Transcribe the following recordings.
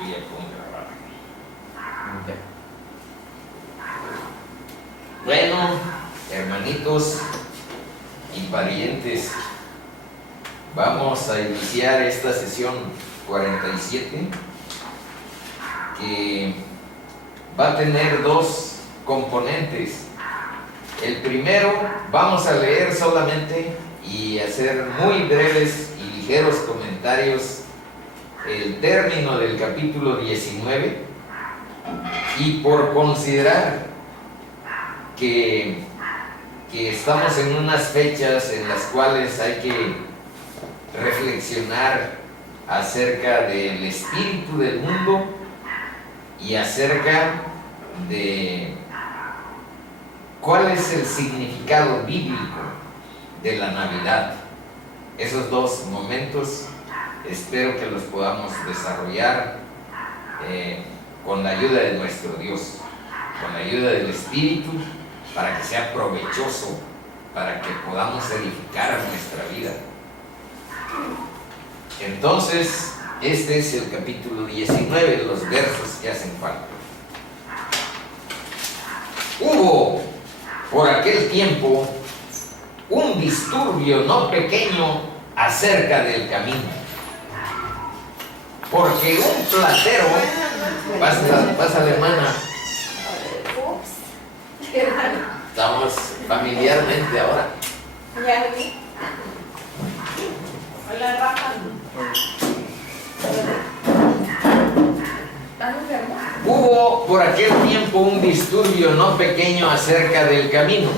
Voy a grabar. Bueno, hermanitos y parientes, vamos a iniciar esta sesión 47 que va a tener dos componentes. El primero, vamos a leer solamente y hacer muy breves y ligeros comentarios el término del capítulo 19, y por considerar que estamos en unas fechas en las cuales hay que reflexionar acerca del espíritu del mundo y acerca de cuál es el significado bíblico de la Navidad. Esos dos momentos espero que los podamos desarrollar con la ayuda de nuestro Dios, con la ayuda del Espíritu, para que sea provechoso, para que podamos edificar nuestra vida. Entonces, este es el capítulo 19, los versos que hacen falta. Hubo por aquel tiempo un disturbio no pequeño acerca del camino, porque un platero, pasa la hermana, estamos familiarmente ahora. Hola, Rafa. Hubo por aquel tiempo un disturbio no pequeño acerca del camino.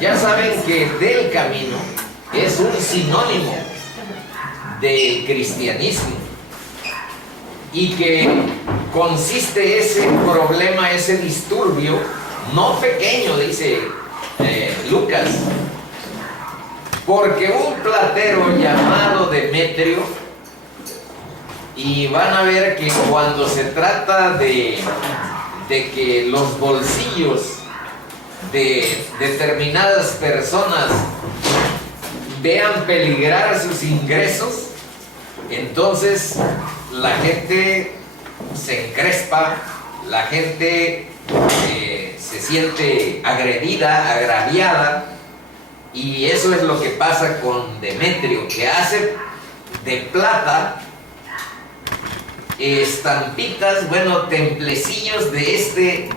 Ya saben que del camino es un sinónimo del cristianismo, y que consiste ese problema, ese disturbio no pequeño, dice Lucas, porque un platero llamado Demetrio, y van a ver que cuando se trata de que los bolsillos de determinadas personas vean peligrar sus ingresos, entonces la gente se encrespa, la gente se siente agredida, agraviada, y eso es lo que pasa con Demetrio, que hace de plata estampitas, templecillos de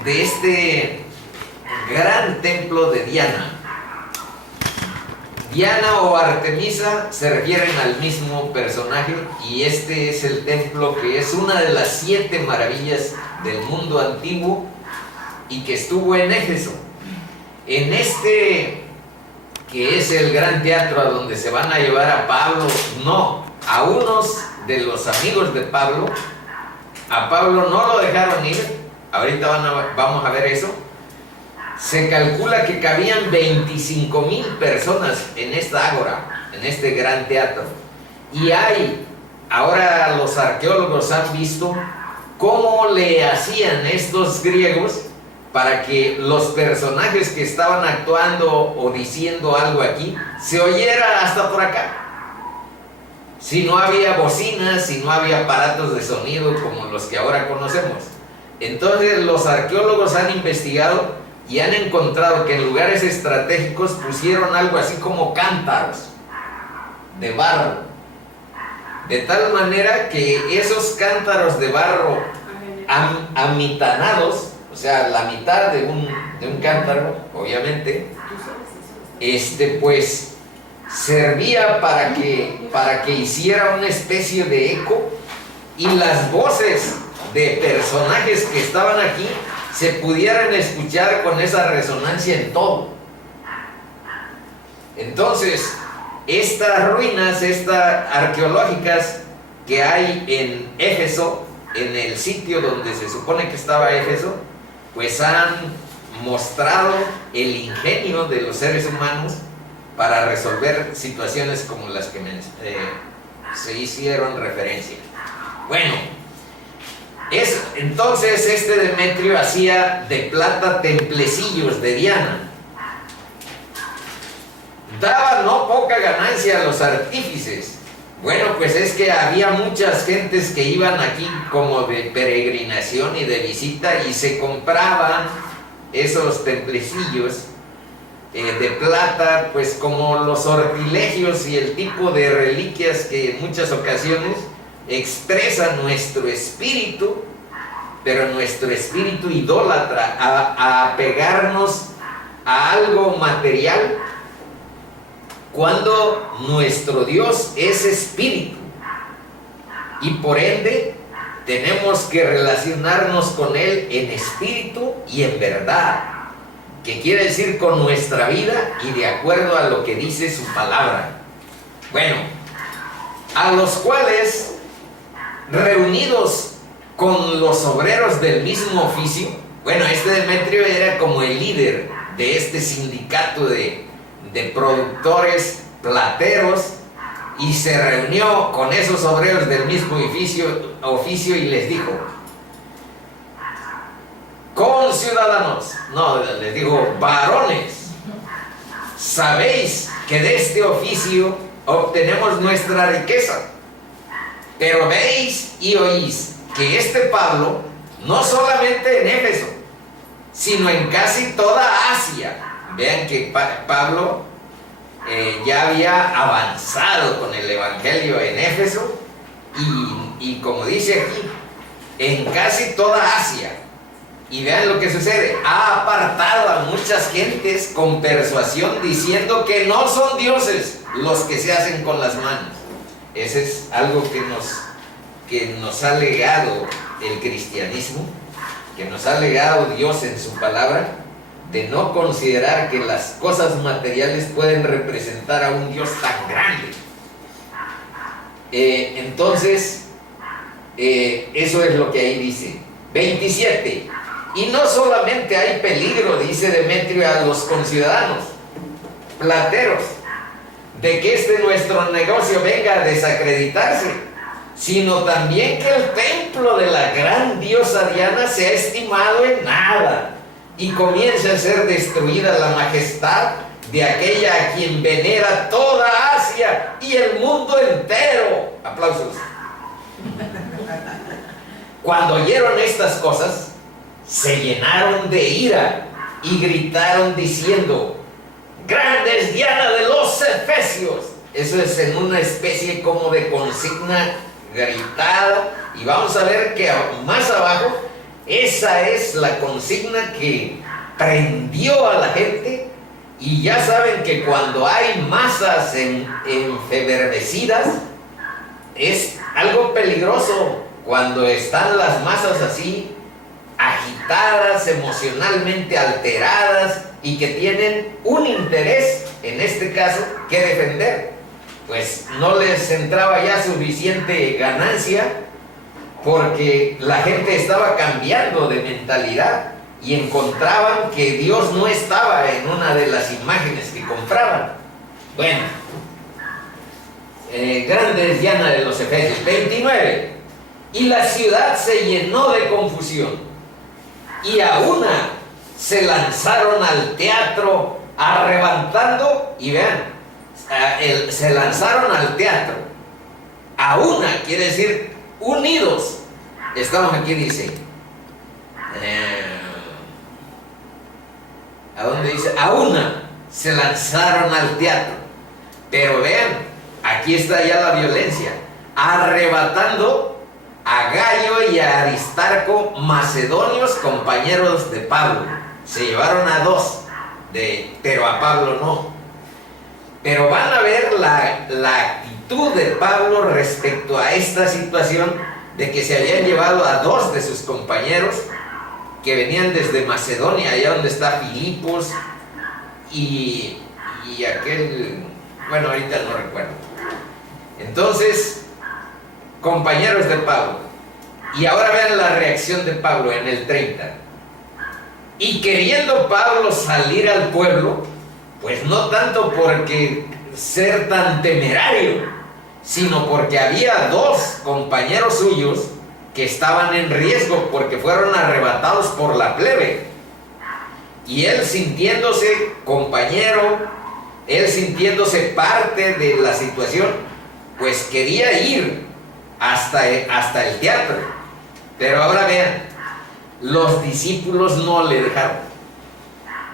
este gran templo de Diana. Diana o Artemisa se refieren al mismo personaje, y este es el templo que es una de las 7 maravillas del mundo antiguo y que estuvo en Éfeso. En este, que es el gran teatro a donde se van a llevar a Pablo, no, a unos de los amigos de Pablo. A Pablo no lo dejaron ir, ahorita vamos a ver eso. Se calcula que cabían 25,000 personas en esta ágora, en este gran teatro. Y ahora los arqueólogos han visto cómo le hacían estos griegos para que los personajes que estaban actuando o diciendo algo aquí se oyera hasta por acá. Si no había bocinas, si no había aparatos de sonido como los que ahora conocemos. Entonces los arqueólogos han investigado y han encontrado que en lugares estratégicos pusieron algo así como cántaros de barro, de tal manera que esos cántaros de barro amitanados, o sea, la mitad de un cántaro, obviamente, pues servía para que hiciera una especie de eco, y las voces de personajes que estaban aquí se pudieran escuchar con esa resonancia en todo. Entonces, estas ruinas, arqueológicas que hay en Éfeso, en el sitio donde se supone que estaba Éfeso, pues han mostrado el ingenio de los seres humanos para resolver situaciones como las que se hicieron referencia. Bueno, entonces este Demetrio hacía de plata templecillos de Diana. Daba no poca ganancia a los artífices, Bueno, pues es que había muchas gentes que iban aquí como de peregrinación y de visita y se compraban esos templecillos de plata, pues como los sortilegios y el tipo de reliquias que en muchas ocasiones expresan nuestro espíritu, pero nuestro espíritu idólatra, a apegarnos a algo material, cuando nuestro Dios es espíritu y por ende tenemos que relacionarnos con Él en espíritu y en verdad, que quiere decir con nuestra vida y de acuerdo a lo que dice su palabra. Bueno, a los cuales, reunidos con los obreros del mismo oficio, bueno, este Demetrio era como el líder de este sindicato de productores plateros, y se reunió con esos obreros del mismo oficio y les dijo: conciudadanos, no, les dijo: varones, sabéis que de este oficio obtenemos nuestra riqueza, pero veis y oís que este Pablo, no solamente en Éfeso, sino en casi toda Asia. Vean que Pablo ya había avanzado con el Evangelio en Éfeso y como dice aquí, en casi toda Asia. Y vean lo que sucede: ha apartado a muchas gentes con persuasión, diciendo que no son dioses los que se hacen con las manos. Ese es algo que nos ha legado el cristianismo, que nos ha legado Dios en su palabra, de no considerar que las cosas materiales pueden representar a un Dios tan grande. Entonces, eso es lo que ahí dice. 27. Y no solamente hay peligro, dice Demetrio, a los conciudadanos plateros, de que este nuestro negocio venga a desacreditarse, sino también que el templo de la gran diosa Diana sea estimado en nada y comience a ser destruida la majestad de aquella a quien venera toda Asia y el mundo entero. Aplausos. Cuando oyeron estas cosas, se llenaron de ira y gritaron diciendo: ¡grande es Diana de los Efesios! Eso es en una especie como de consigna gritada, y vamos a ver que más abajo esa es la consigna que prendió a la gente. Y ya saben que cuando hay masas enfervecidas es algo peligroso. Cuando están las masas así agitadas, emocionalmente alteradas y que tienen un interés, en este caso, que defender, pues no les entraba ya suficiente ganancia, porque la gente estaba cambiando de mentalidad y encontraban que Dios no estaba en una de las imágenes que compraban. Bueno, grande es Diana de los Efesios. 29. Y la ciudad se llenó de confusión, y a una se lanzaron al teatro arrebatando, y vean, se lanzaron al teatro, a una, quiere decir unidos. Estamos aquí, dice, ¿a dónde dice? A una se lanzaron al teatro, pero vean, aquí está ya la violencia, arrebatando a Gayo y a Aristarco, macedonios, compañeros de Pablo. Se llevaron a dos, pero a Pablo no. Pero van a ver la actitud de Pablo respecto a esta situación de que se habían llevado a dos de sus compañeros que venían desde Macedonia, allá donde está Filipos y aquel, bueno, ahorita no recuerdo. Entonces, compañeros de Pablo. Y ahora vean la reacción de Pablo en el 30. Y queriendo Pablo salir al pueblo, pues no tanto porque ser tan temerario, sino porque había dos compañeros suyos que estaban en riesgo porque fueron arrebatados por la plebe. Y él, sintiéndose compañero, él sintiéndose parte de la situación, pues quería ir hasta el teatro. Pero ahora vean, los discípulos no le dejaron.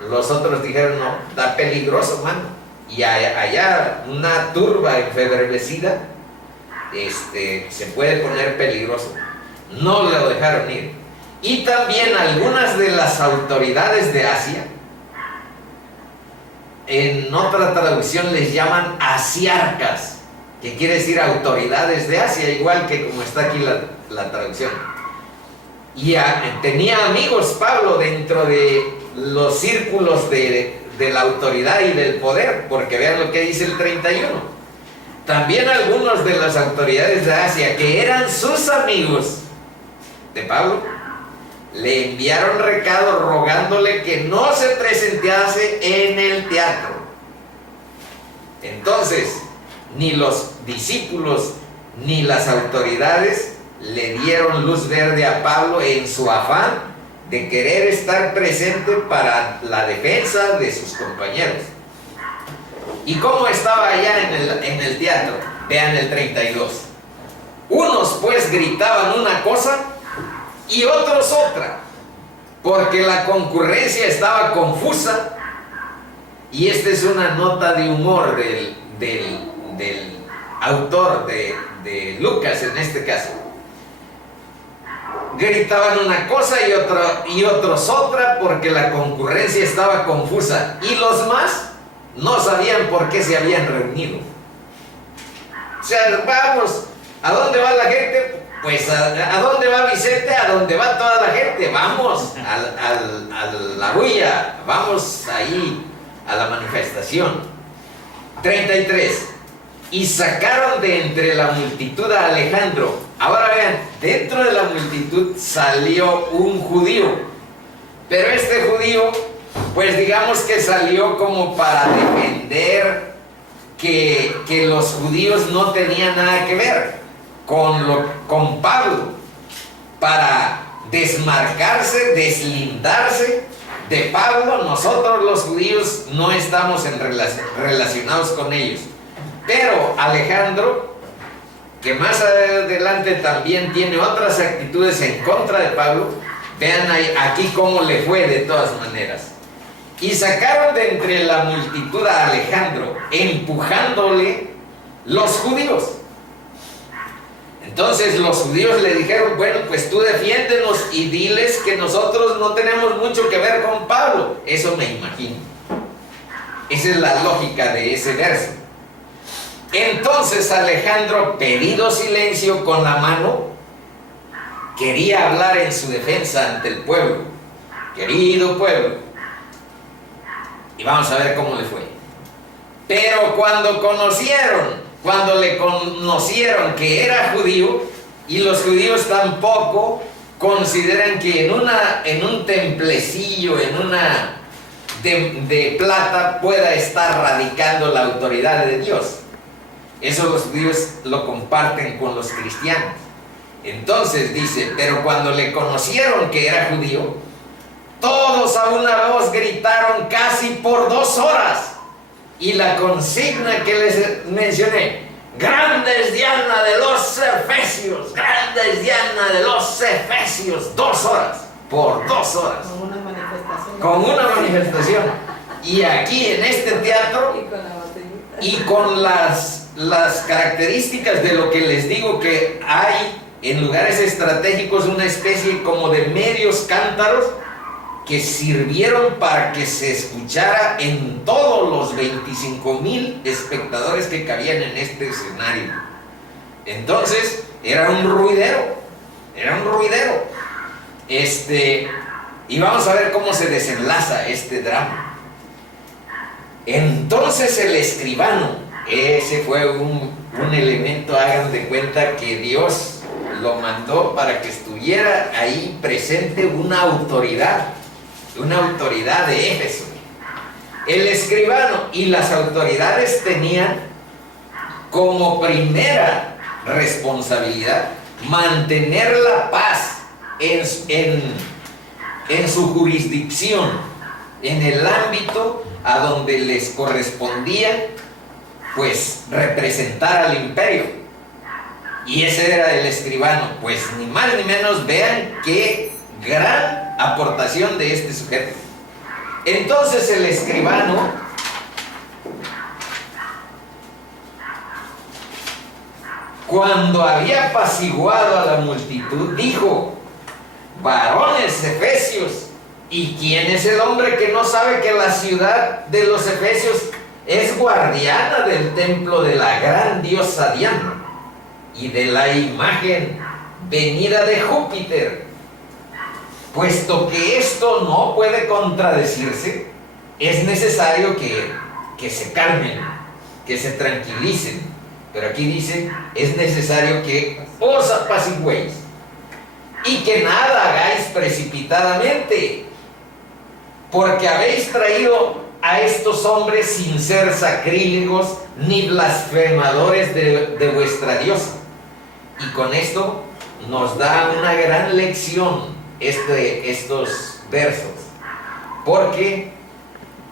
Los otros dijeron, no, está peligroso, mano. Y allá una turba enfervecida se puede poner peligroso. No lo dejaron ir. Y también algunas de las autoridades de Asia, en otra traducción les llaman asiarcas, que quiere decir autoridades de Asia, igual que como está aquí la traducción. Y tenía amigos Pablo dentro de los círculos de la autoridad y del poder, porque vean lo que dice el 31. También algunos de las autoridades de Asia, que eran sus amigos de Pablo, le enviaron recado rogándole que no se presentase en el teatro. Entonces, ni los discípulos ni las autoridades le dieron luz verde a Pablo en su afán de querer estar presente para la defensa de sus compañeros. ¿Y cómo estaba allá en el teatro? Vean el 32. Unos pues gritaban una cosa y otros otra, porque la concurrencia estaba confusa. Y esta es una nota de humor del autor de Lucas en este caso. Gritaban una cosa y otros otra, porque la concurrencia estaba confusa, y los más no sabían por qué se habían reunido. O sea, vamos, ¿a dónde va la gente? Pues ¿a dónde va Vicente? A dónde va toda la gente. Vamos a la bulla, vamos ahí a la manifestación. 33. Y sacaron de entre la multitud a Alejandro. Ahora vean, dentro de la multitud salió un judío. Pero este judío, pues digamos que salió como para defender que los judíos no tenían nada que ver con Pablo, para desmarcarse, deslindarse de Pablo. Nosotros los judíos no estamos relacionados con ellos. Pero Alejandro, que más adelante también tiene otras actitudes en contra de Pablo, vean aquí cómo le fue de todas maneras. Y sacaron de entre la multitud a Alejandro, empujándole los judíos. Entonces los judíos le dijeron, bueno, pues tú defiéndenos y diles que nosotros no tenemos mucho que ver con Pablo. Eso me imagino. Esa es la lógica de ese verso. Entonces Alejandro, pedido silencio con la mano, quería hablar en su defensa ante el pueblo. Querido pueblo. Y vamos a ver cómo le fue. Pero cuando le conocieron que era judío, y los judíos tampoco consideran que en un templecillo, en una de plata, pueda estar radicando la autoridad de Dios. Eso los judíos lo comparten con los cristianos. Entonces dice, pero cuando le conocieron que era judío, todos a una voz gritaron casi por 2 horas. Y la consigna que les mencioné, grande es Diana de los Efesios, grande es Diana de los Efesios, 2 horas, por 2 horas. Con una manifestación. Con una manifestación. Y aquí en este teatro, Y con la botellita. y con las características de lo que les digo, que hay en lugares estratégicos una especie como de medios cántaros que sirvieron para que se escuchara en todos los 25,000 espectadores que cabían en este escenario. Entonces era un ruidero, y vamos a ver cómo se desenlaza este drama. Entonces el escribano, ese fue un elemento, hagan de cuenta que Dios lo mandó para que estuviera ahí presente una autoridad de Éfeso. El escribano y las autoridades tenían como primera responsabilidad mantener la paz en su jurisdicción, en el ámbito a donde les correspondía pues representar al imperio. Y ese era el escribano. Pues ni más ni menos, vean qué gran aportación de este sujeto. Entonces el escribano cuando había apaciguado a la multitud, dijo: varones efesios, ¿y quién es el hombre que no sabe que la ciudad de los efesios es guardiana del templo de la gran diosa Diana y de la imagen venida de Júpiter? Puesto que esto no puede contradecirse, es necesario que se calmen, que se tranquilicen. Pero aquí dice, es necesario que os apacigüéis y que nada hagáis precipitadamente, porque habéis traído a estos hombres sin ser sacrílegos ni blasfemadores de vuestra diosa. Y con esto nos da una gran lección estos versos, porque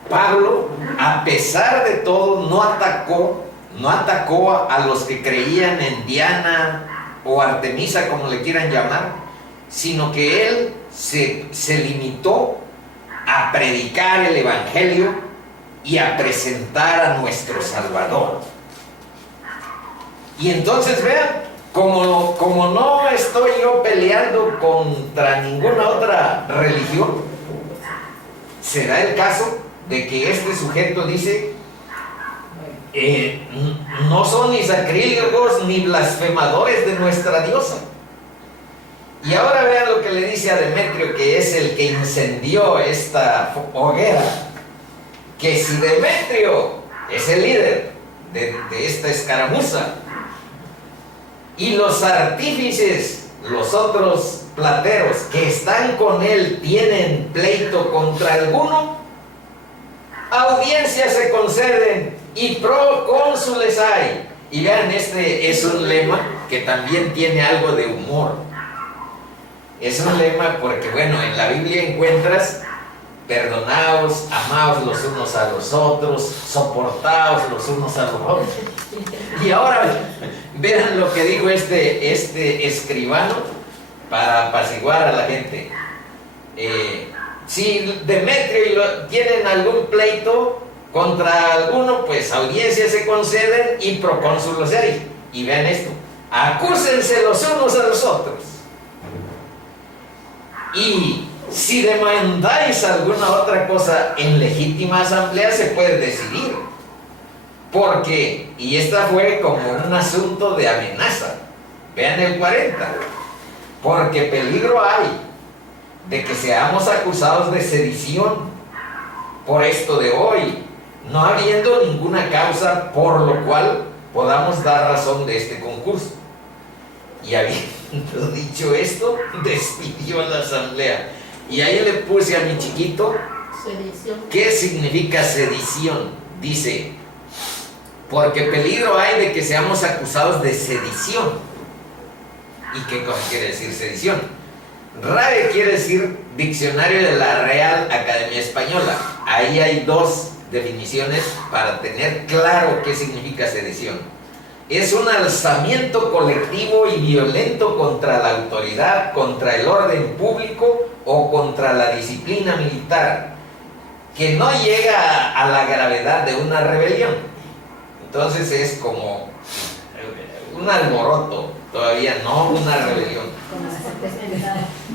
Pablo, a pesar de todo, no atacó a los que creían en Diana o Artemisa, como le quieran llamar, sino que él se limitó a predicar el evangelio y a presentar a nuestro Salvador. Y entonces vean, como no estoy yo peleando contra ninguna otra religión, se da el caso de que este sujeto dice: no son ni sacrílegos ni blasfemadores de nuestra diosa. Y ahora vean lo que le dice a Demetrio, que es el que incendió esta hoguera, que si Demetrio es el líder de esta escaramuza y los artífices, los otros plateros que están con él, tienen pleito contra alguno, audiencias se conceden y procónsules hay. Y vean, este es un lema que también tiene algo de humor. Es un lema porque, bueno, en la Biblia encuentras: perdonaos, amaos los unos a los otros, soportaos los unos a los otros. Y ahora vean lo que dijo este escribano para apaciguar a la gente. Si Demetrio tienen algún pleito contra alguno, pues audiencias se conceden y procónsulos hay. Y vean esto: acúsense los unos a los otros. Y si demandáis alguna otra cosa en legítima asamblea, se puede decidir. Porque, y esta fue como un asunto de amenaza. Vean el 40. Porque peligro hay de que seamos acusados de sedición por esto de hoy, no habiendo ninguna causa por lo cual podamos dar razón de este concurso. Y habiendo dicho esto, despidió a la asamblea. Y ahí le puse a mi chiquito: sedición. ¿Qué significa sedición? Dice: porque peligro hay de que seamos acusados de sedición. ¿Y qué cosa quiere decir sedición? RAE quiere decir Diccionario de la Real Academia Española. Ahí hay dos definiciones para tener claro qué significa sedición. Es un alzamiento colectivo y violento contra la autoridad, contra el orden público o contra la disciplina militar, que no llega a la gravedad de una rebelión. Entonces es como un alboroto, todavía no una rebelión.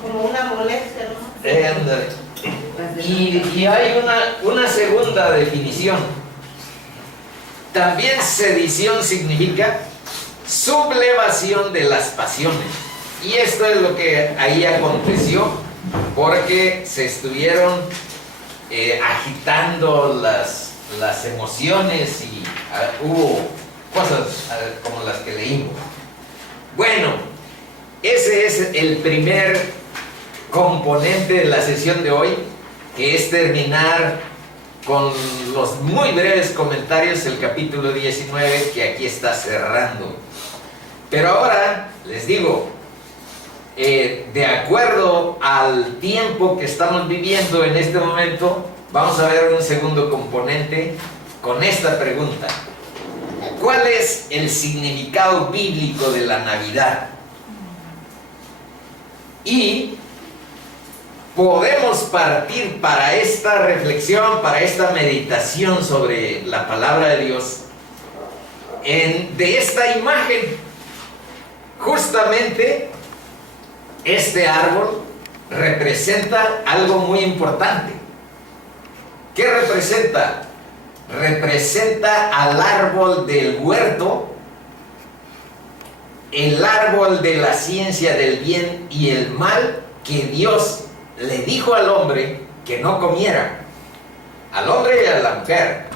Como una molestia, ¿no? Y hay una segunda definición. También sedición significa sublevación de las pasiones. Y esto es lo que ahí aconteció, porque se estuvieron agitando las emociones y hubo cosas como las que leímos. Bueno, ese es el primer componente de la sesión de hoy, que es terminar con los muy breves comentarios del capítulo 19, que aquí está cerrando. Pero ahora les digo, de acuerdo al tiempo que estamos viviendo en este momento, vamos a ver un segundo componente con esta pregunta: ¿Cuál es el significado bíblico de la Navidad? Y podemos partir para esta reflexión, para esta meditación sobre la palabra de Dios, de esta imagen. Justamente este árbol representa algo muy importante. ¿Qué representa? Representa al árbol del huerto, el árbol de la ciencia del bien y el mal, que Dios le dijo al hombre que no comiera, al hombre y a la mujer.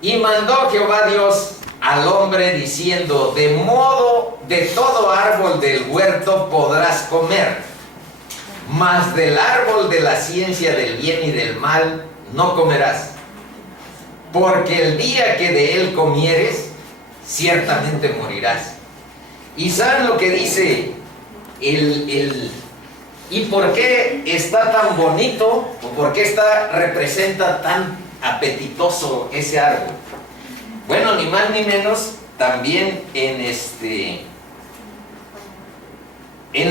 Y mandó Jehová Dios al hombre diciendo: de modo de todo árbol del huerto podrás comer, mas del árbol de la ciencia del bien y del mal no comerás, porque el día que de él comieres, ciertamente morirás. ¿Y saben lo que dice y por qué está tan bonito, o por qué representa tan apetitoso ese árbol? Bueno, ni más ni menos, también en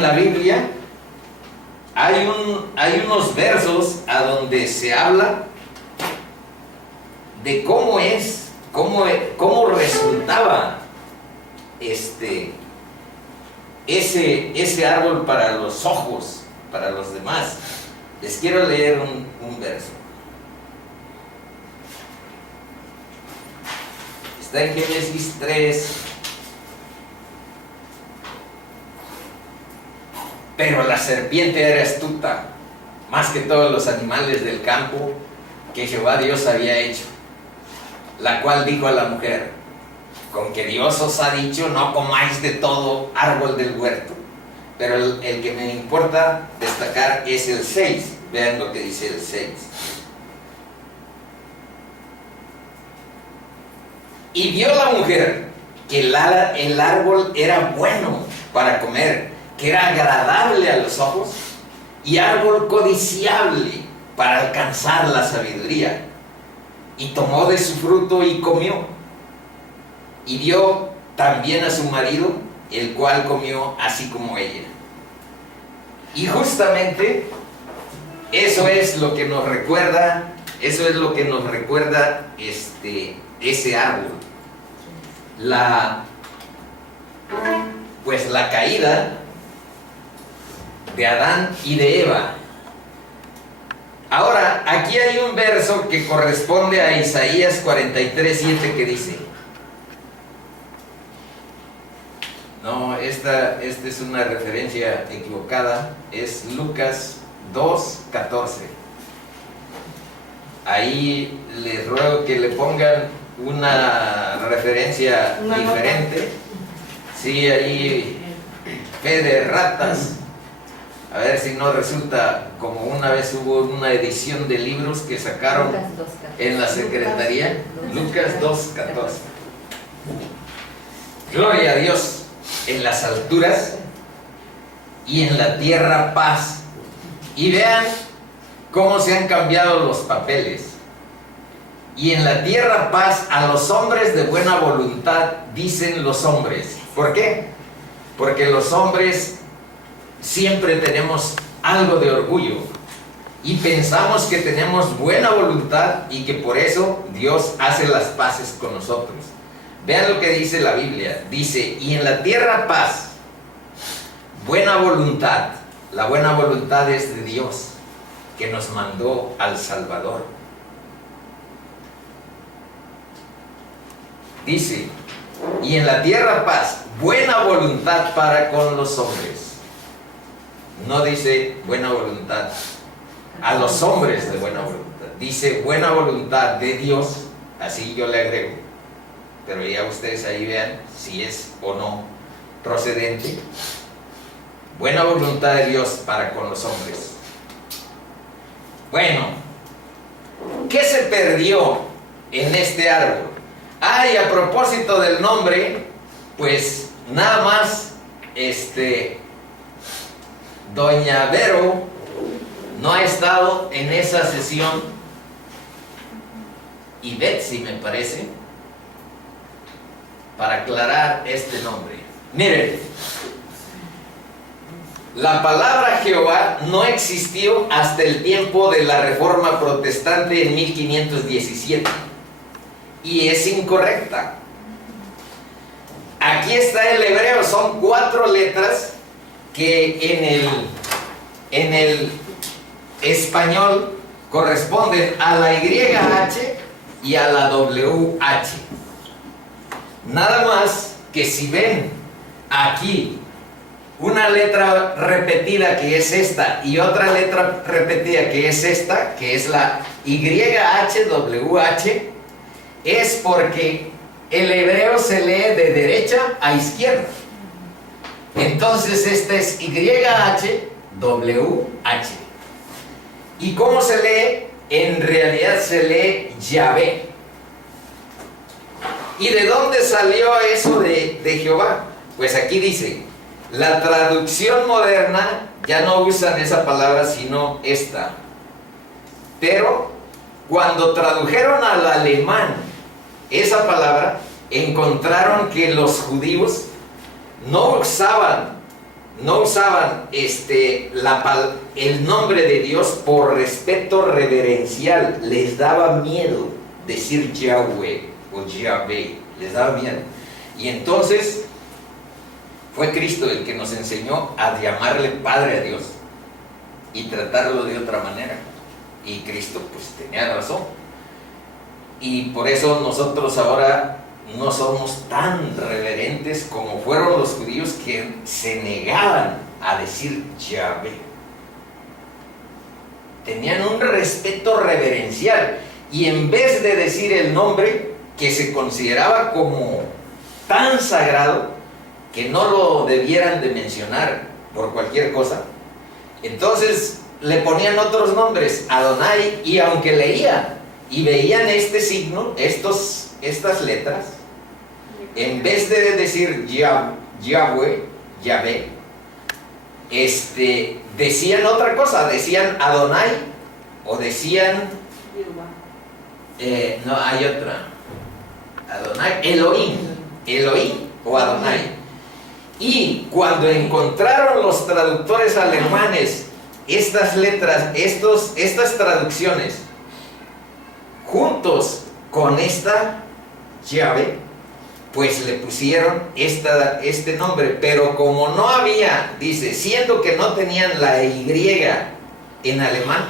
la Biblia hay unos versos a donde se habla de cómo resultaba ese árbol para los ojos, para los demás. Les quiero leer un verso. Está en Génesis 3. Pero la serpiente era astuta, más que todos los animales del campo que Jehová Dios había hecho, la cual dijo a la mujer: con que Dios os ha dicho, no comáis de todo árbol del huerto. Pero el que me importa destacar es el 6. Vean lo que dice el 6. Y vio la mujer que el árbol era bueno para comer, que era agradable a los ojos, y árbol codiciable para alcanzar la sabiduría. Y tomó de su fruto y comió. Y dio también a su marido, el cual comió así como ella. Y justamente eso es lo que nos recuerda, ese árbol. La caída de Adán y de Eva. Ahora, aquí hay un verso que corresponde a Isaías 43:7 que dice: no, esta es una referencia equivocada, es Lucas 2:14. Ahí les ruego que le pongan una referencia diferente. Sí, ahí, fe de ratas. A ver si no resulta como una vez hubo una edición de libros que sacaron en la secretaría. Lucas 2:14. Gloria a Dios en las alturas y en la tierra paz. Y vean cómo se han cambiado los papeles. Y en la tierra paz a los hombres de buena voluntad, dicen los hombres. ¿Por qué? Porque los hombres siempre tenemos algo de orgullo y pensamos que tenemos buena voluntad y que por eso Dios hace las paces con nosotros. Vean lo que dice la Biblia. Dice: y en la tierra paz, buena voluntad. La buena voluntad es de Dios, que nos mandó al Salvador. Dice: y en la tierra paz, buena voluntad para con los hombres. No dice buena voluntad a los hombres de buena voluntad. Dice buena voluntad de Dios. Así yo le agrego. Pero ya ustedes ahí vean si es o no procedente. Buena voluntad de Dios para con los hombres. Bueno, ¿qué se perdió en este árbol? Y a propósito del nombre, pues nada más, doña Vero no ha estado en esa sesión, y Betsy me parece, para aclarar este nombre. Miren, la palabra Jehová no existió hasta el tiempo de la Reforma Protestante en 1517 y es incorrecta. Aquí está el hebreo, son 4 letras que en el español corresponden a la YH y a la WH. Nada más que si ven aquí una letra repetida que es esta y otra letra repetida que es esta, que es la YHWH, es porque el hebreo se lee de derecha a izquierda. Entonces esta es YHWH. ¿Y cómo se lee? En realidad se lee Yahvé. ¿Y de dónde salió eso de Jehová? Pues aquí dice, la traducción moderna ya no usan esa palabra sino esta. Pero cuando tradujeron al alemán esa palabra, encontraron que los judíos no usaban el nombre de Dios por respeto reverencial. Les daba miedo decir Yahweh o Yahvé, les daba miedo. Y entonces fue Cristo el que nos enseñó a llamarle Padre a Dios y tratarlo de otra manera. Y Cristo pues tenía razón. Y por eso nosotros ahora no somos tan reverentes como fueron los judíos, que se negaban a decir Yahvé. Tenían un respeto reverencial y en vez de decir el nombre que se consideraba como tan sagrado que no lo debieran de mencionar por cualquier cosa, entonces le ponían otros nombres, Adonai, y aunque leían y veían este signo, estas letras, en vez de decir Yahweh, Yahvé, decían otra cosa, decían Adonai o decían, no, hay otra, Adonai, Elohim o Adonai. Y cuando encontraron los traductores alemanes estas letras, estas traducciones, juntos con esta Yahvé, pues le pusieron este nombre. Pero como no había, dice, siendo que no tenían la Y en alemán,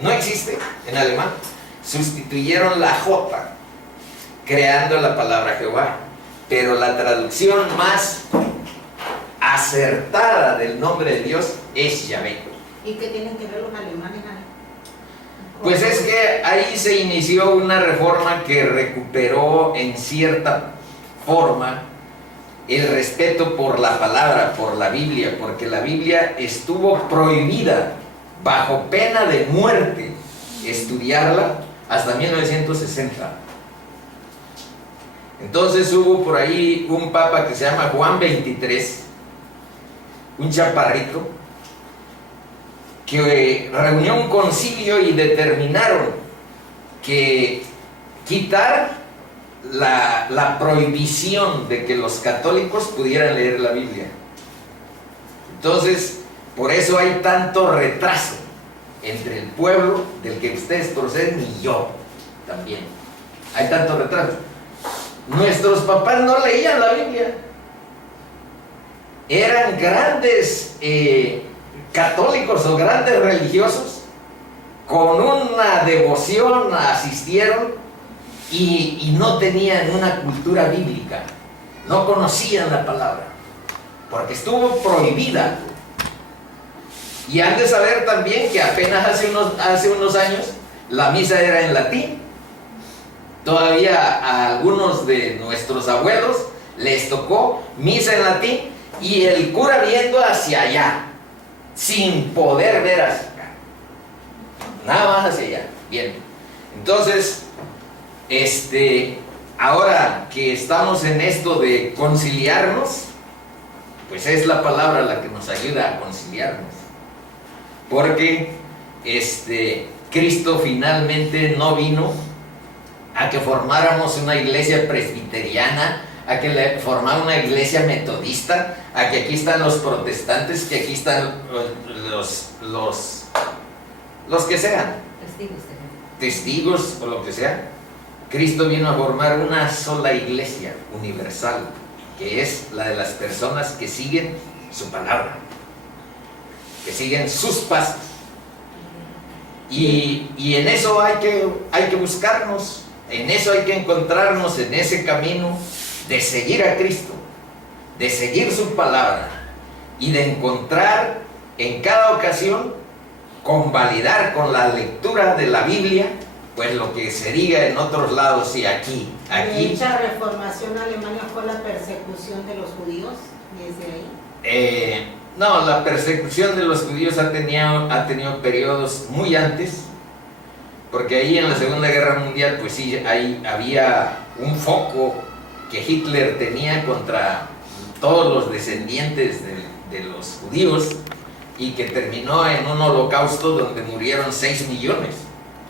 no existe en alemán, sustituyeron la J, creando la palabra Jehová. Pero la traducción más acertada del nombre de Dios es Yahvé. ¿Y qué tienen que ver los alemanes? Pues es que ahí se inició una reforma que recuperó en cierta forma el respeto por la palabra, por la Biblia, porque la Biblia estuvo prohibida bajo pena de muerte estudiarla hasta 1960. Entonces hubo por ahí un papa que se llama Juan XXIII, un chaparrito, que reunió un concilio y determinaron que quitar la prohibición de que los católicos pudieran leer la Biblia. Entonces, por eso hay tanto retraso entre el pueblo del que ustedes proceden y yo también. Hay tanto retraso. Nuestros papás no leían la Biblia. Eran grandes católicos o grandes religiosos, con una devoción asistieron y no tenían una cultura bíblica, no conocían la palabra, porque estuvo prohibida. Y han de saber también que apenas hace unos años la misa era en latín. Todavía a algunos de nuestros abuelos les tocó misa en latín y el cura viendo hacia allá, sin poder ver hacia acá, nada más hacia allá. Bien, entonces ahora que estamos en esto de conciliarnos, pues es la palabra la que nos ayuda a conciliarnos, porque Cristo finalmente no vino a que formáramos una iglesia presbiteriana a que le formar una iglesia metodista, a que aquí están los protestantes, que aquí están los que sean, testigos o lo que sea. Cristo vino a formar una sola iglesia universal, que es la de las personas que siguen su palabra, que siguen sus pasos. Y en eso hay que buscarnos, en eso hay que encontrarnos, en ese camino de seguir a Cristo, de seguir su palabra y de encontrar en cada ocasión, convalidar con la lectura de la Biblia, pues lo que se diga en otros lados y aquí. Dicha reformación en Alemania fue la persecución de los judíos, desde ahí. No, la persecución de los judíos ha tenido periodos muy antes, porque ahí en la Segunda Guerra Mundial, pues sí, ahí había un foco que Hitler tenía contra todos los descendientes de los judíos, y que terminó en un holocausto donde murieron 6 millones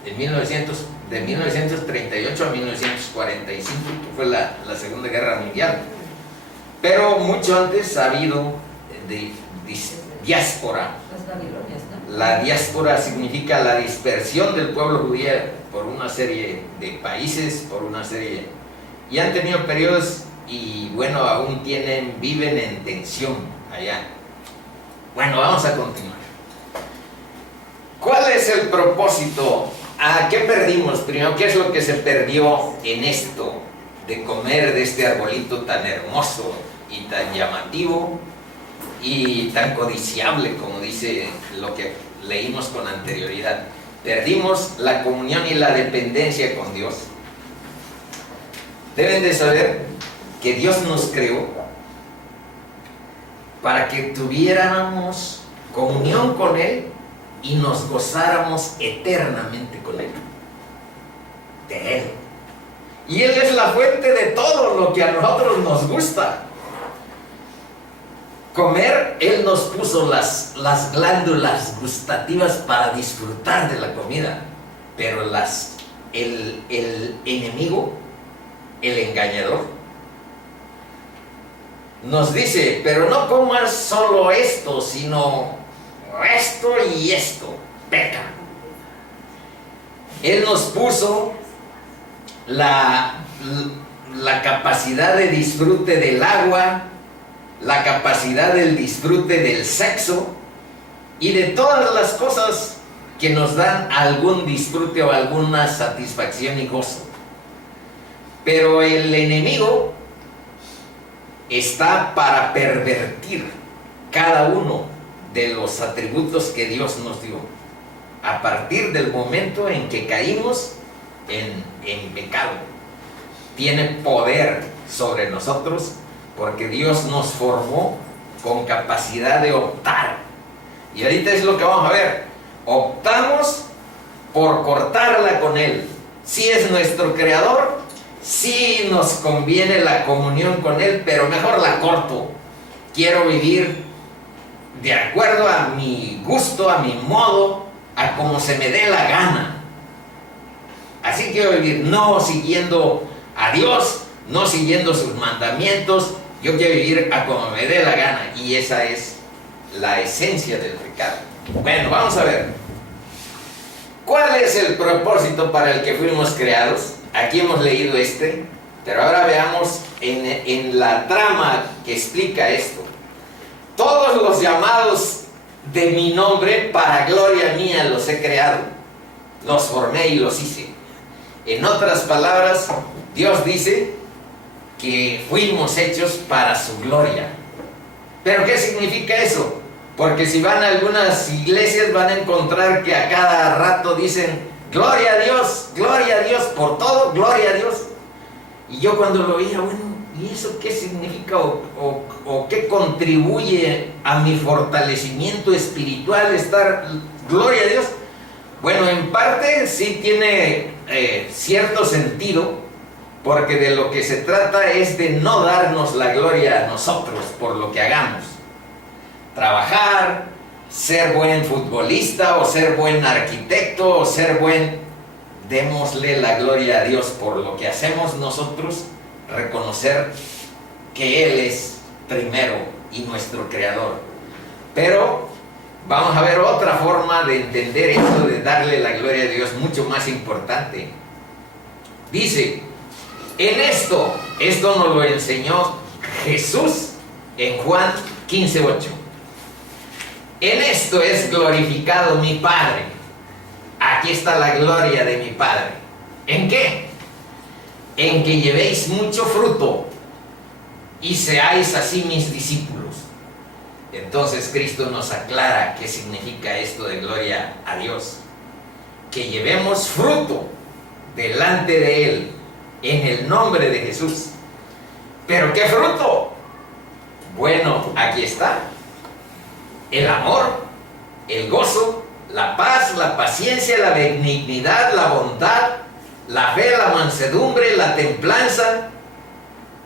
de 1938 a 1945, que fue la Segunda Guerra Mundial. Pero mucho antes ha habido diáspora. La diáspora significa la dispersión del pueblo judío por una serie de países, y han tenido periodos, y bueno, aún viven en tensión allá. Bueno, vamos a continuar. ¿Cuál es el propósito? ¿A qué perdimos? Primero, ¿qué es lo que se perdió en esto de comer de este arbolito tan hermoso y tan llamativo y tan codiciable, como dice lo que leímos con anterioridad? Perdimos la comunión y la dependencia con Dios. Deben de saber que Dios nos creó para que tuviéramos comunión con Él y nos gozáramos eternamente con Él, de Él. Y Él es la fuente de todo lo que a nosotros nos gusta. Comer, Él nos puso las glándulas gustativas para disfrutar de la comida, pero el enemigo, el engañador, nos dice, pero no comas solo esto, sino esto y esto, peca. Él nos puso la capacidad de disfrute del agua, la capacidad del disfrute del sexo y de todas las cosas que nos dan algún disfrute o alguna satisfacción y gozo. Pero el enemigo está para pervertir cada uno de los atributos que Dios nos dio a partir del momento en que caímos en pecado. Tiene poder sobre nosotros porque Dios nos formó con capacidad de optar, y ahorita es lo que vamos a ver. Optamos por cortarla con Él. Si es nuestro creador, sí nos conviene la comunión con Él, pero mejor la corto. Quiero vivir de acuerdo a mi gusto, a mi modo, a como se me dé la gana. Así quiero vivir, no siguiendo a Dios, no siguiendo sus mandamientos. Yo quiero vivir a como me dé la gana, y esa es la esencia del pecado. Bueno, vamos a ver. ¿Cuál es el propósito para el que fuimos creados? Aquí hemos leído pero ahora veamos en la trama que explica esto. Todos los llamados de mi nombre, para gloria mía los he creado, los formé y los hice. En otras palabras, Dios dice que fuimos hechos para su gloria. ¿Pero qué significa eso? Porque si van a algunas iglesias van a encontrar que a cada rato dicen gloria a Dios, por todo, gloria a Dios. Y yo cuando lo veía, bueno, ¿y eso qué significa o qué contribuye a mi fortalecimiento espiritual estar gloria a Dios? Bueno, en parte sí tiene cierto sentido, porque de lo que se trata es de no darnos la gloria a nosotros por lo que hagamos. Trabajar, ser buen futbolista o ser buen arquitecto o ser démosle la gloria a Dios por lo que hacemos nosotros, reconocer que Él es primero y nuestro creador. Pero vamos a ver otra forma de entender esto, de darle la gloria a Dios, mucho más importante. Dice, en esto nos lo enseñó Jesús en Juan 15:8. En esto es glorificado mi Padre. Aquí está la gloria de mi Padre. ¿En qué? En que llevéis mucho fruto y seáis así mis discípulos. Entonces Cristo nos aclara qué significa esto de gloria a Dios. Que llevemos fruto delante de Él en el nombre de Jesús. ¿Pero qué fruto? Bueno, aquí está. El amor, el gozo, la paz, la paciencia, la benignidad, la bondad, la fe, la mansedumbre, la templanza.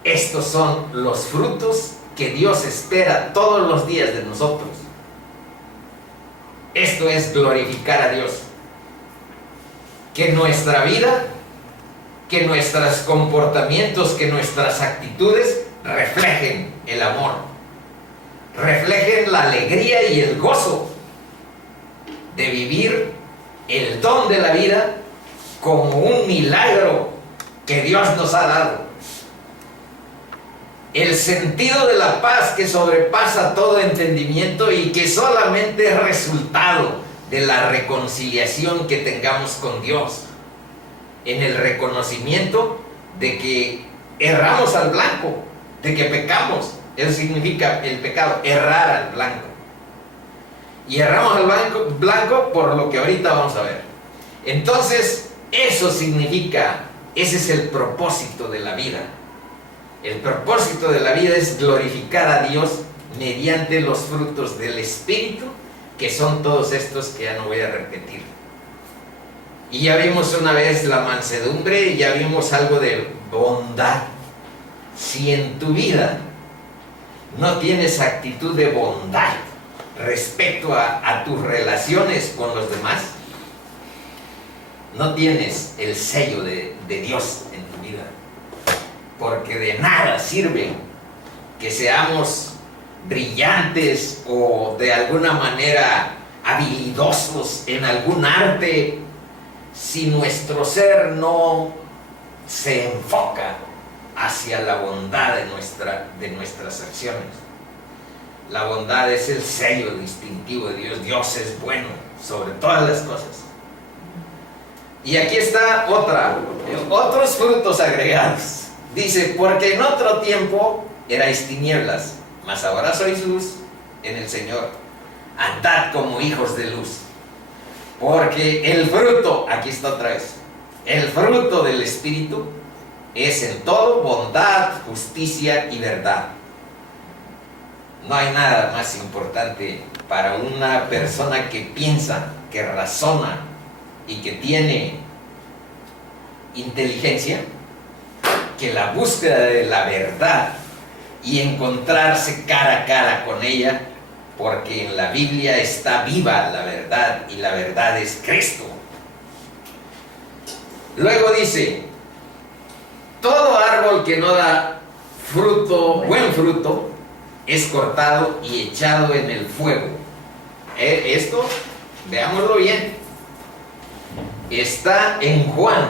Estos son los frutos que Dios espera todos los días de nosotros. Esto es glorificar a Dios. Que nuestra vida, que nuestros comportamientos, que nuestras actitudes reflejen el amor, reflejen la alegría y el gozo de vivir el don de la vida como un milagro que Dios nos ha dado. El sentido de la paz que sobrepasa todo entendimiento y que solamente es resultado de la reconciliación que tengamos con Dios, en el reconocimiento de que erramos al blanco, de que pecamos. Eso significa el pecado, errar al blanco. Y erramos al blanco por lo que ahorita vamos a ver. Entonces, eso significa, ese es el propósito de la vida. El propósito de la vida es glorificar a Dios mediante los frutos del Espíritu, que son todos estos que ya no voy a repetir. Y ya vimos una vez la mansedumbre, ya vimos algo de bondad. Si en tu vida no tienes actitud de bondad respecto a tus relaciones con los demás, no tienes el sello de Dios en tu vida. Porque de nada sirve que seamos brillantes o de alguna manera habilidosos en algún arte si nuestro ser no se enfoca hacia la bondad de nuestras acciones. La bondad es el sello distintivo de Dios. Dios es bueno sobre todas las cosas. Y aquí está otros frutos agregados. Dice, porque en otro tiempo erais tinieblas, mas ahora sois luz en el Señor. Andad como hijos de luz. Porque el fruto, aquí está otra vez, el fruto del Espíritu es en todo bondad, justicia y verdad. No hay nada más importante para una persona que piensa, que razona y que tiene inteligencia, que la búsqueda de la verdad y encontrarse cara a cara con ella, porque en la Biblia está viva la verdad y la verdad es Cristo. Luego dice, todo árbol que no da fruto, buen fruto, es cortado y echado en el fuego. Esto, veámoslo bien, está en Juan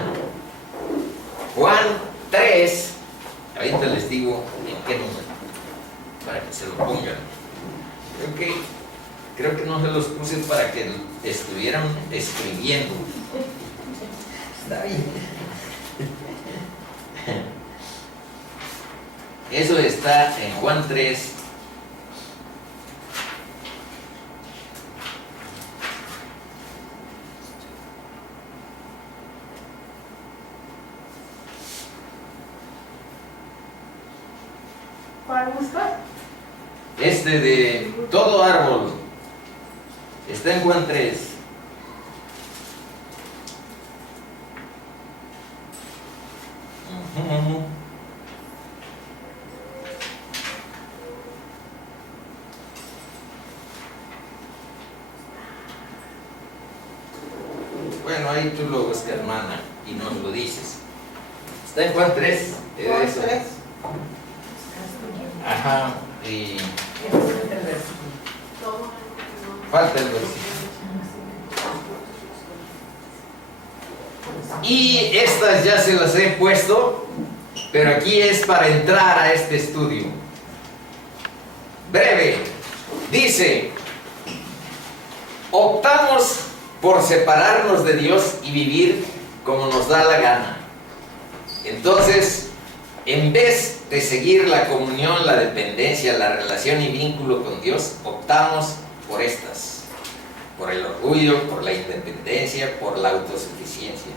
3, ahorita les digo en qué número, para que se lo pongan. Creo que no se los puse para que estuvieran escribiendo. Está bien. Eso está en Juan 3. ¿Cuál busca? Este de todo árbol está en Juan 3. Bueno, ahí tú lo buscas, hermana, y nos lo dices. Está en Juan 3. Juan 3. Ajá, y falta el versículo. Y estas ya se las he puesto, pero aquí es para entrar a este estudio. Breve, dice: optamos por separarnos de Dios y vivir como nos da la gana. Entonces, en vez de seguir la comunión, la dependencia, la relación y vínculo con Dios, optamos por estas: por el orgullo, por la independencia, por la autosuficiencia.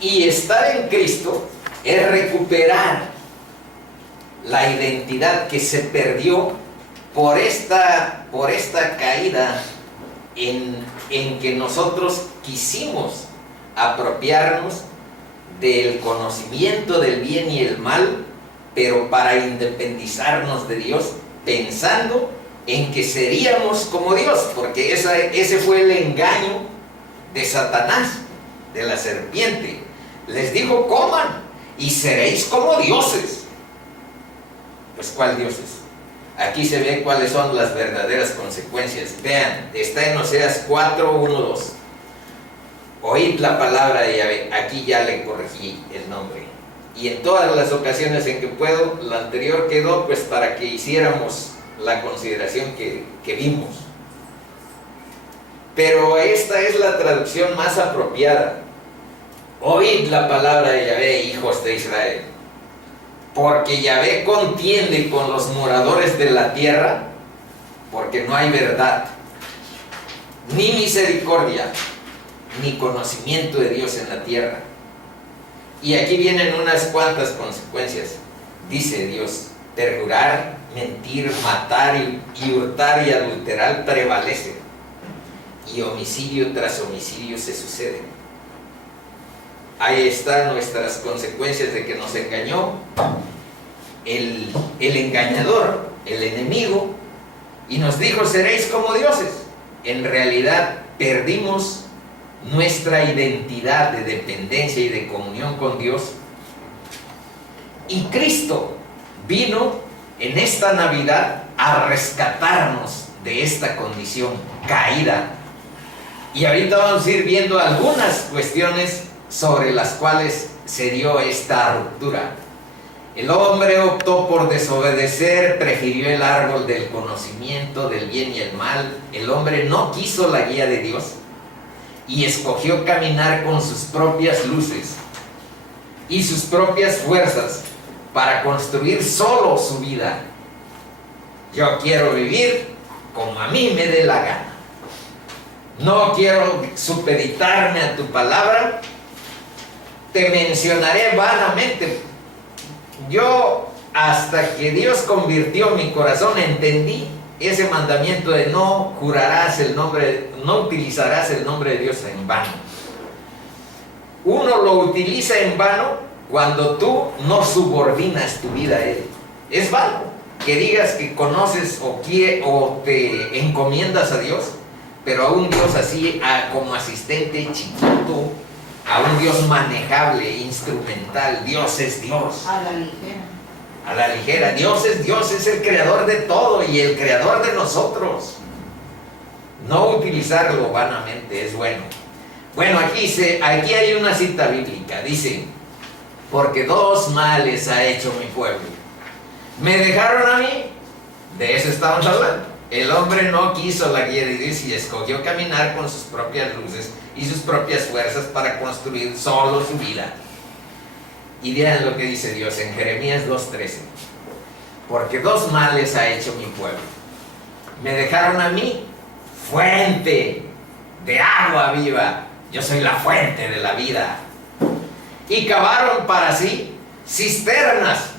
Y estar en Cristo es recuperar la identidad que se perdió por esta caída en que nosotros quisimos apropiarnos del conocimiento del bien y el mal, pero para independizarnos de Dios, pensando en que seríamos como Dios, porque ese fue el engaño de Satanás, de la serpiente. Les dijo: coman y seréis como dioses. Pues, ¿cuál dioses? Aquí se ve cuáles son las verdaderas consecuencias. Vean, está en Oseas 4, 1, 2. Oíd la palabra de Yahvé. Aquí ya le corregí el nombre. Y en todas las ocasiones en que puedo, la anterior quedó pues para que hiciéramos la consideración que vimos. Pero esta es la traducción más apropiada. Oíd la palabra de Yahvé, hijos de Israel. Porque Yahvé contiende con los moradores de la tierra, porque no hay verdad, ni misericordia, ni conocimiento de Dios en la tierra. Y aquí vienen unas cuantas consecuencias. Dice Dios: perjurar, mentir, matar y hurtar y adulterar prevalecen, y homicidio tras homicidio se suceden. Ahí están nuestras consecuencias de que nos engañó el engañador, el enemigo, y nos dijo: seréis como dioses. En realidad perdimos nuestra identidad de dependencia y de comunión con Dios, y Cristo vino en esta Navidad a rescatarnos de esta condición caída. Y ahorita vamos a ir viendo algunas cuestiones sobre las cuales se dio esta ruptura. El hombre optó por desobedecer, prefirió el árbol del conocimiento del bien y el mal. El hombre no quiso la guía de Dios y escogió caminar con sus propias luces y sus propias fuerzas para construir solo su vida. Yo quiero vivir como a mí me dé la gana. No quiero supeditarme a tu palabra. Te mencionaré vanamente. Yo, hasta que Dios convirtió mi corazón, entendí ese mandamiento de no jurarás el nombre, no utilizarás el nombre de Dios en vano. Uno lo utiliza en vano cuando tú no subordinas tu vida a Él. Es vano que digas que conoces o te encomiendas a Dios, pero a un Dios así, como asistente chiquito, a un Dios manejable, instrumental. Dios es Dios. A la ligera. A la ligera. Dios, es el creador de todo y el creador de nosotros. No utilizarlo vanamente es bueno. Bueno, aquí hay una cita bíblica. Dice: porque dos males ha hecho mi pueblo. Me dejaron a mí. De eso estamos hablando. El hombre no quiso la guía de Dios y escogió caminar con sus propias luces y sus propias fuerzas para construir solo su vida. Y vean lo que dice Dios en Jeremías 2:13. Porque dos males ha hecho mi pueblo. Me dejaron a mí, fuente de agua viva. Yo soy la fuente de la vida. Y cavaron para sí cisternas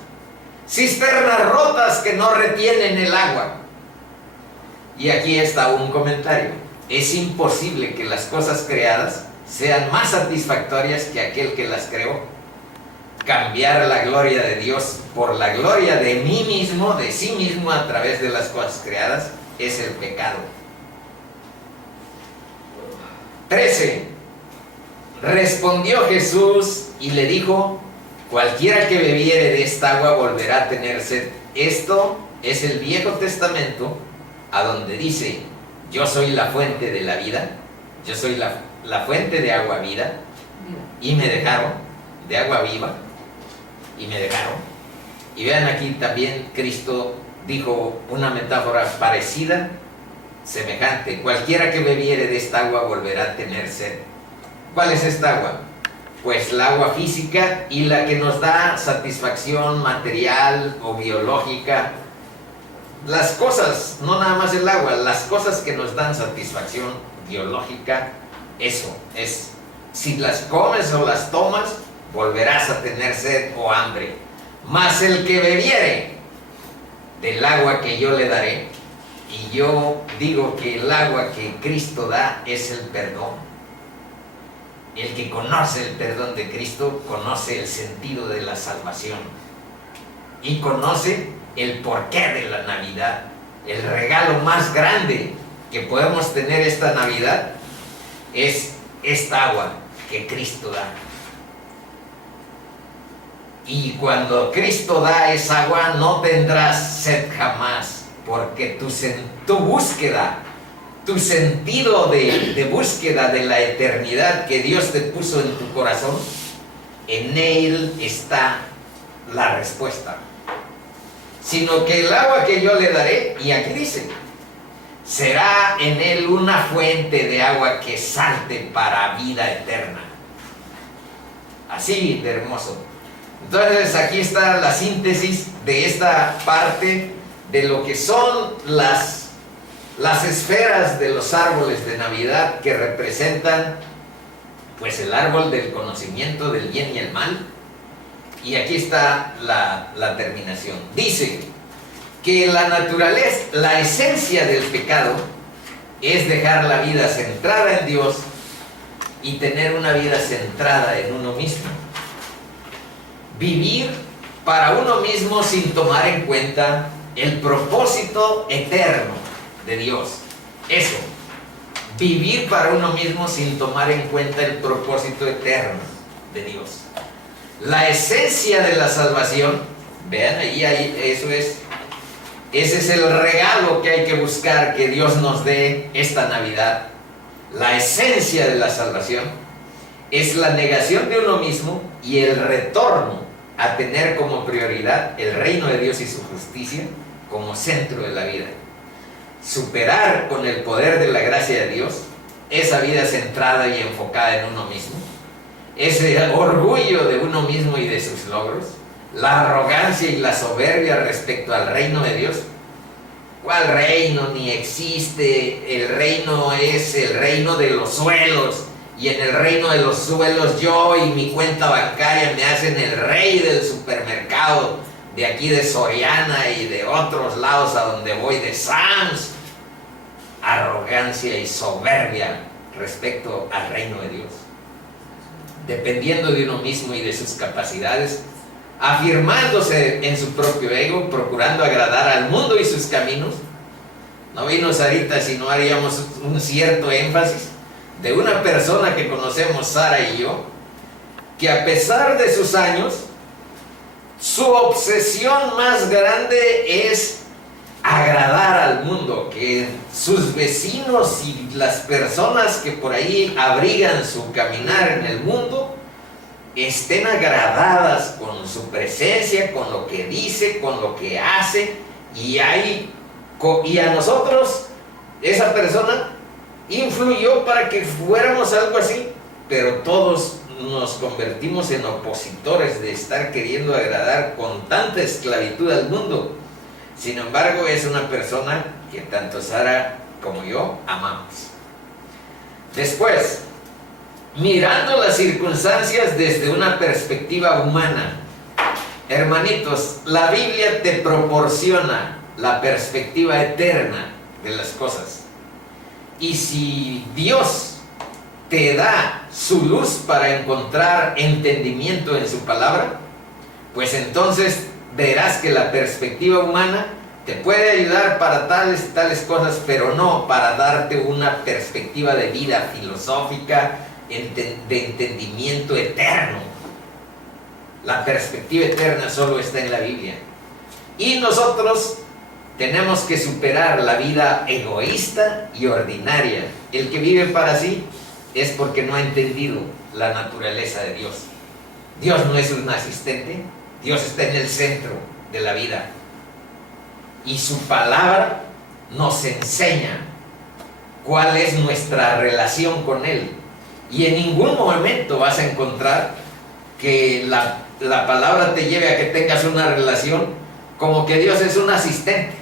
rotas que no retienen el agua. Y aquí está un comentario: es imposible que las cosas creadas sean más satisfactorias que aquel que las creó. Cambiar la gloria de Dios por la gloria de mí mismo, de sí mismo, a través de las cosas creadas, es el pecado. 13. Respondió Jesús y le dijo: cualquiera que bebiere de esta agua volverá a tener sed. Esto es el Viejo Testamento, a donde dice, yo soy la fuente de la vida, yo soy la fuente de agua vida, y me dejaron, de agua viva, y me dejaron. Y vean aquí también Cristo dijo una metáfora parecida, semejante, cualquiera que bebiere de esta agua volverá a tener sed. ¿Cuál es esta agua? Pues la agua física y la que nos da satisfacción material o biológica. Las cosas, no nada más el agua, las cosas que nos dan satisfacción biológica, eso es. Si las comes o las tomas, volverás a tener sed o hambre. Mas el que bebiere del agua que yo le daré, y yo digo que el agua que Cristo da es el perdón. El que conoce el perdón de Cristo, conoce el sentido de la salvación. Y conoce el porqué de la Navidad. El regalo más grande que podemos tener esta Navidad es esta agua que Cristo da. Y cuando Cristo da esa agua, no tendrás sed jamás, porque tu búsqueda, tu sentido de búsqueda de la eternidad que Dios te puso en tu corazón, en Él está la respuesta. Sino que el agua que yo le daré, y aquí dice, será en Él una fuente de agua que salte para vida eterna. Así de hermoso. Entonces aquí está la síntesis de esta parte de lo que son las esferas de los árboles de Navidad, que representan pues el árbol del conocimiento del bien y el mal. Y aquí está la terminación. Dice que la naturaleza, la esencia del pecado es dejar la vida centrada en Dios y tener una vida centrada en uno mismo. Vivir para uno mismo sin tomar en cuenta el propósito eterno de Dios. Eso, vivir para uno mismo sin tomar en cuenta el propósito eterno de Dios. La esencia de la salvación, vean ahí, ese es el regalo que hay que buscar que Dios nos dé esta Navidad. La esencia de la salvación es la negación de uno mismo y el retorno a tener como prioridad el reino de Dios y su justicia como centro de la vida. Superar con el poder de la gracia de Dios esa vida centrada y enfocada en uno mismo, ese orgullo de uno mismo y de sus logros, la arrogancia y la soberbia respecto al reino de Dios. ¿Cuál reino? Ni existe. El reino es el reino de los suelos, y en el reino de los suelos yo y mi cuenta bancaria me hacen el rey del supermercado de aquí de Soriana y de otros lados a donde voy, de Sam's. Arrogancia y soberbia respecto al reino de Dios, dependiendo de uno mismo y de sus capacidades, afirmándose en su propio ego, procurando agradar al mundo y sus caminos. No vino Sarita si no haríamos un cierto énfasis de una persona que conocemos, Sara y yo, que a pesar de sus años, su obsesión más grande es agradar al mundo, que sus vecinos y las personas que por ahí abrigan su caminar en el mundo estén agradadas con su presencia, con lo que dice, con lo que hace, y a nosotros esa persona influyó para que fuéramos algo así, pero todos nos convertimos en opositores de estar queriendo agradar con tanta esclavitud al mundo. Sin embargo, es una persona que tanto Sara como yo amamos. Después, mirando las circunstancias desde una perspectiva humana, hermanitos, la Biblia te proporciona la perspectiva eterna de las cosas. Y si Dios te da su luz para encontrar entendimiento en su palabra, pues entonces verás que la perspectiva humana te puede ayudar para tales cosas, pero no para darte una perspectiva de vida filosófica, de entendimiento eterno. La perspectiva eterna solo está en la Biblia. Y nosotros tenemos que superar la vida egoísta y ordinaria. El que vive para sí es porque no ha entendido la naturaleza de Dios. Dios no es un asistente, Dios está en el centro de la vida. Y su palabra nos enseña cuál es nuestra relación con Él. Y en ningún momento vas a encontrar que la palabra te lleve a que tengas una relación como que Dios es un asistente.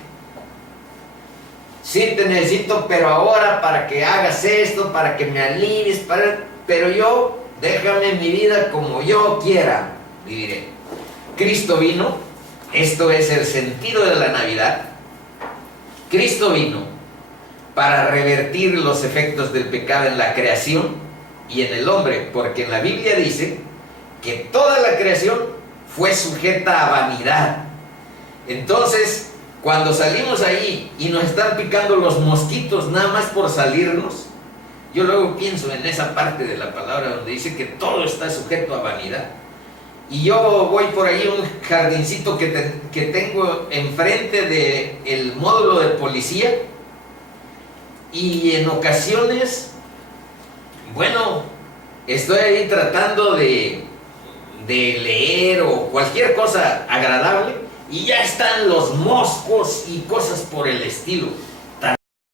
Sí, te necesito, pero ahora para que hagas esto, para que me alivies, pero yo, déjame mi vida como yo quiera, viviré. Cristo vino, esto es el sentido de la Navidad. Cristo vino para revertir los efectos del pecado en la creación y en el hombre, porque en la Biblia dice que toda la creación fue sujeta a vanidad. Entonces, cuando salimos ahí y nos están picando los mosquitos nada más por salirnos, yo luego pienso en esa parte de la palabra donde dice que todo está sujeto a vanidad. Y yo voy por ahí a un jardincito que tengo enfrente del módulo de policía, y en ocasiones, bueno, estoy ahí tratando de leer o cualquier cosa agradable, y ya están los moscos y cosas por el estilo.